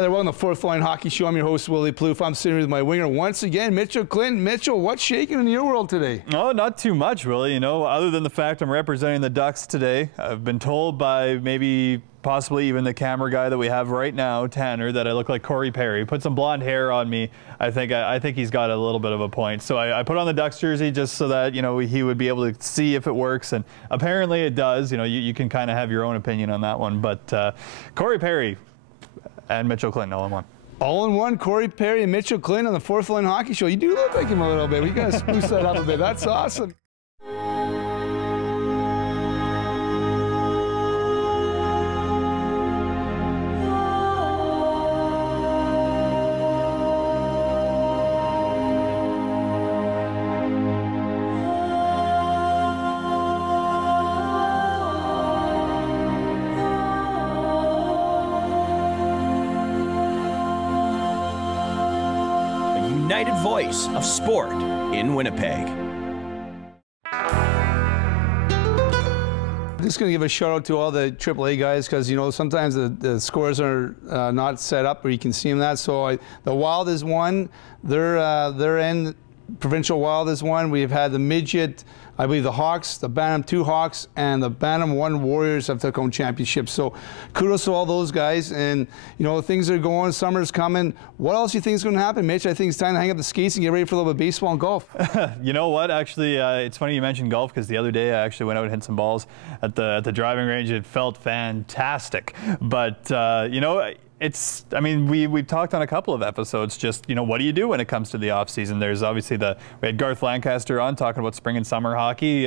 Hi there, welcome to the Fourth Line Hockey Show. I'm your host, Willie Plouffe. I'm sitting with my winger once again, Mitchell Clinton. Mitchell, what's shaking in your world today? Oh, not too much, Willie. You know, other than the fact I'm representing the Ducks today. I've been told by maybe possibly even the camera guy that we have right now, Tanner, that I look like Corey Perry. Put some blonde hair on me. I think he's got a little bit of a point. So I put on the Ducks jersey just so that, you know, he would be able to see if it works. And apparently it does. You know, you can kind of have your own opinion on that one. But Corey Perry and Mitchell Clinton, all in one. All in one, Corey Perry and Mitchell Clinton on the Fourth Line Hockey Show. You do look like him a little bit. We got to spruce that up a bit. That's awesome. United voice of sport in Winnipeg. I'm just going to give a shout out to all the AAA guys because, you know, sometimes the scores are not set up where you can see them that. So the Wild is one. Their end provincial Wild is one. We've had the midget, I believe the Hawks, the Bantam 2 Hawks, and the Bantam 1 Warriors have took home championships. So kudos to all those guys. And, you know, things are going, summer's coming. What else do you think is going to happen, Mitch? I think it's time to hang up the skates and get ready for a little bit of baseball and golf. You know what? Actually, it's funny you mentioned golf because the other day I actually went out and hit some balls at the driving range. It felt fantastic. But, you know, I mean, we've talked on a couple of episodes just, you know, what do you do when it comes to the off season? There's obviously we had Garth Lancaster on talking about spring and summer hockey,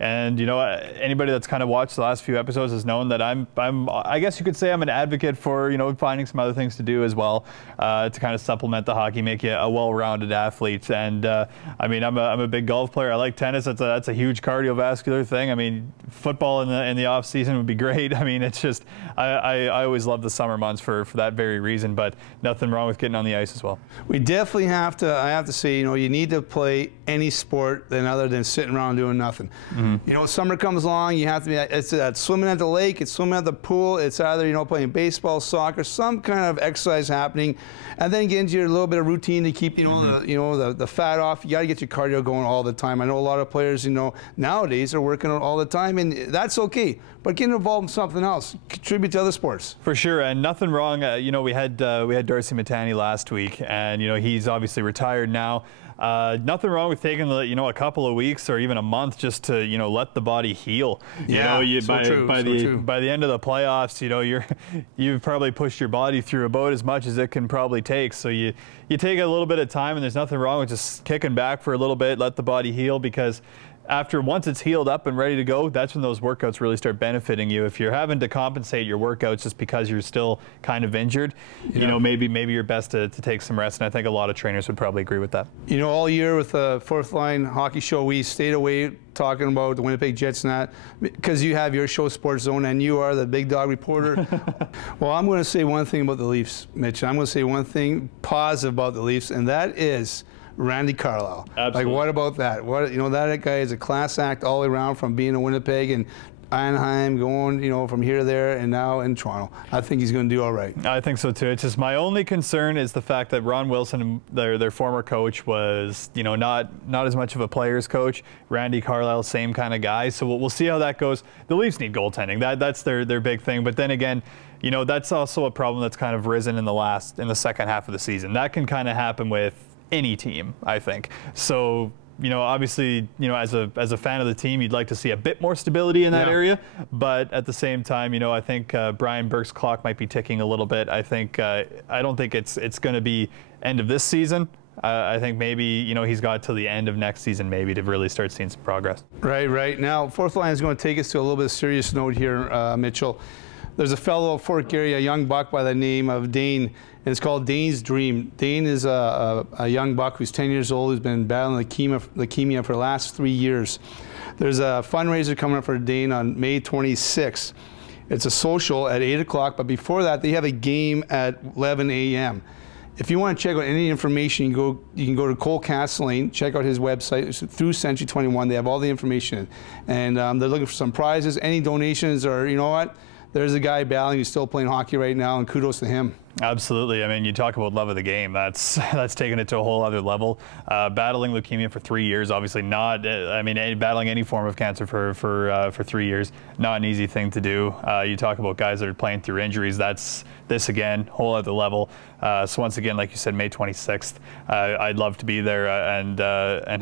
and you know, anybody that's kind of watched the last few episodes has known that I guess you could say I'm an advocate for, you know, finding some other things to do as well to kind of supplement the hockey, make you a well-rounded athlete. And I mean, I'm a big golf player. I like tennis. That's a huge cardiovascular thing. I mean, football in the off season would be great. I mean, it's just I always love the summer months for that very reason, but nothing wrong with getting on the ice as well. We definitely have to, I have to say, you know, you need to play any sport other than sitting around doing nothing. Mm-hmm. You know, summer comes along, you have to be, it's swimming at the lake, it's swimming at the pool, it's either, you know, playing baseball, soccer, some kind of exercise happening, and then get into your little bit of routine to keep, you know, the fat off. You got to get your cardio going all the time. I know a lot of players, you know, nowadays are working out all the time, and that's okay, but get involved in something else. Contribute to other sports. For sure, and nothing wrong. You know, we had Darcy Matani last week, and you know, he's obviously retired now. Nothing wrong with taking you know, a couple of weeks or even a month just to, you know, let the body heal. Yeah, you know, by the end of the playoffs, you know, you've probably pushed your body through about as much as it can probably take. So you take a little bit of time, and there's nothing wrong with just kicking back for a little bit, let the body heal, because once it's healed up and ready to go, that's when those workouts really start benefiting you. If you're having to compensate your workouts just because you're still kind of injured, you know, maybe you're best to take some rest, and I think a lot of trainers would probably agree with that. You know, all year with the Fourth Line Hockey Show, we stayed away talking about the Winnipeg Jets and that because you have your show, Sports Zone, and you are the big dog reporter. Well, I'm going to say one thing about the Leafs, Mitch. I'm going to say one thing positive about the Leafs, and that is Randy Carlyle. Absolutely. Like, what about that? You know, that guy is a class act all the way around, from being in Winnipeg and Anaheim, going, you know, from here to there, and now in Toronto. I think he's going to do all right. I think so too. It's just my only concern is the fact that Ron Wilson, their former coach, was, you know, not as much of a player's coach. Randy Carlyle, same kind of guy. So we'll see how that goes. The Leafs need goaltending. That's their big thing. But then again, you know, that's also a problem that's kind of risen in the second half of the season. That can kind of happen with any team, I think. So, you know, obviously, you know, as a fan of the team, you'd like to see a bit more stability in that area. But at the same time, you know, I think Brian Burke's clock might be ticking a little bit. I think I don't think it's going to be end of this season. I think maybe, you know, he's got till the end of next season maybe to really start seeing some progress. Right. Now, Fourth Line is going to take us to a little bit of serious note here, Mitchell. There's a fellow at Fort Garry, a young buck by the name of Dane, and it's called Dane's Dream. Dane is a young buck who's 10 years old, who's been battling leukemia for the last 3 years. There's a fundraiser coming up for Dane on May 26th. It's a social at 8 o'clock, but before that, they have a game at 11 a.m. If you want to check out any information, you can go to Cole Castellane, check out his website. It's through Century 21. They have all the information. And they're looking for some prizes, any donations, or you know what? there's a guy battling who's still playing hockey right now, and kudos to him. Absolutely. I mean, you talk about love of the game. That's taken it to a whole other level. Battling leukemia for 3 years, obviously not. I mean, battling any form of cancer for 3 years, not an easy thing to do. You talk about guys that are playing through injuries. That's this again, whole other level. So once again, like you said, May 26th, I'd love to be there and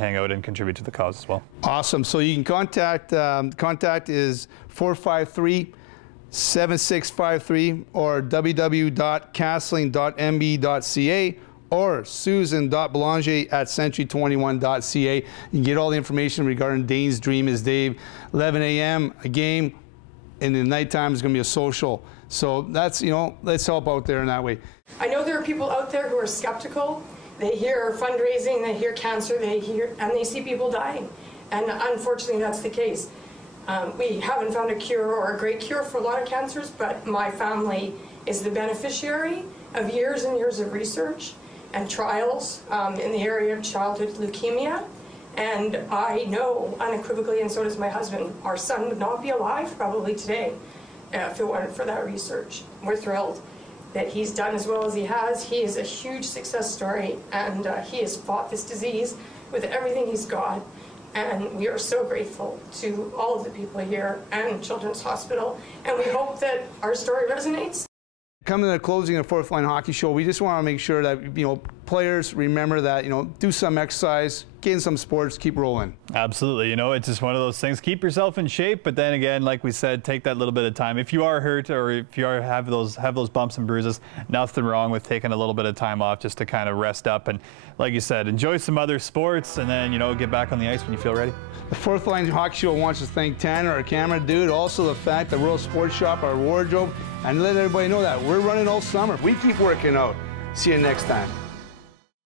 hang out and contribute to the cause as well. Awesome. So you can contact. Contact is 453-7653 or www.castling.mb.ca or susan.belanger@century21.ca. You can get all the information regarding Dane's Dream is Dave. 11 a.m. a game, and in the nighttime is going to be a social. So that's, let's help out there in that way. I know there are people out there who are skeptical. They hear fundraising, they hear cancer, and they see people dying. And unfortunately, that's the case. We haven't found a cure or a great cure for a lot of cancers, but my family is the beneficiary of years and years of research and trials in the area of childhood leukemia. And I know unequivocally, and so does my husband, our son would not be alive probably today if it weren't for that research. We're thrilled that he's done as well as he has. He is a huge success story, and he has fought this disease with everything he's got. And we are so grateful to all of the people here and Children's Hospital, and we hope that our story resonates. Coming to the closing of Fourth Line Hockey Show, we just want to make sure that players remember that do some exercise, get in some sports, keep rolling. Absolutely. It's just one of those things. Keep yourself in shape, but then again, like we said, take that little bit of time. If you are hurt or if you have those bumps and bruises, nothing wrong with taking a little bit of time off just to kind of rest up and, like you said, enjoy some other sports, and then get back on the ice when you feel ready. The Fourth Line Hockey Show wants to thank Tanner, our camera dude, also the fact that World Sports Shop, our wardrobe, and let everybody know that we're running all summer. We keep working out. See you next time.